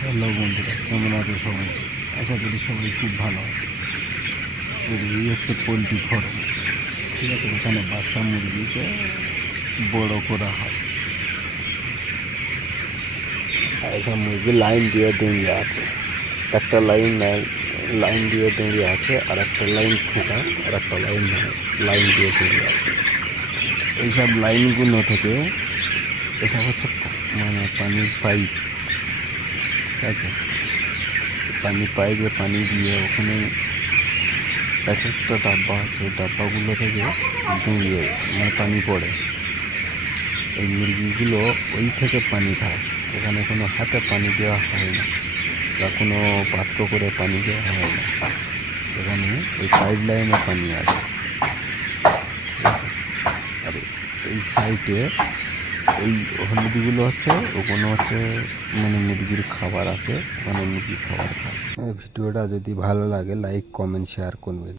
Hello বন্ধুরা, কেমন আছে সবাই? আশা করি সবাই খুব ভালো আছে। এই হচ্ছে পোলট্রি ফার্ম, ঠিক আছে? এখানে বাচ্চা মুরগিকে বড় করা হয়। এসব মুরগি লাইন দিয়ে দাঁড়িয়ে আছে। একটা লাইন লাইন দিয়ে দাঁড়িয়ে আছে আর একটা লাইন ফোঁটা আর একটা লাইন লাইন দিয়ে দাঁড়িয়ে আছে। এইসব লাইনগুলো থেকে এসব হচ্ছে মানে পানির পাইপ। আছে পানি পাইপে পানি দিয়ে ওখানে এক একটা ডাব্বা আছে ডাব্বাগুলো থেকে দুঁড়িয়ে মানে পানি পড়ে। এই মুরগিগুলো ওই থেকে পানি খায়। এখানে কোনো হাতে পানি দেওয়া হয় না, বা কোনো পাত্র করে পানি দেওয়া হয় না। এখানে ওই পাইপ লাইনে পানি আছে? আর, এই সাইডে এই হলুদিগুলো হচ্ছে ওগুলো হচ্ছে মানে মুরগির খাবার আছে মানে মুরগির খাবার খায়। ভিডিওটা যদি ভালো লাগে লাইক কমেন্ট শেয়ার করবেন।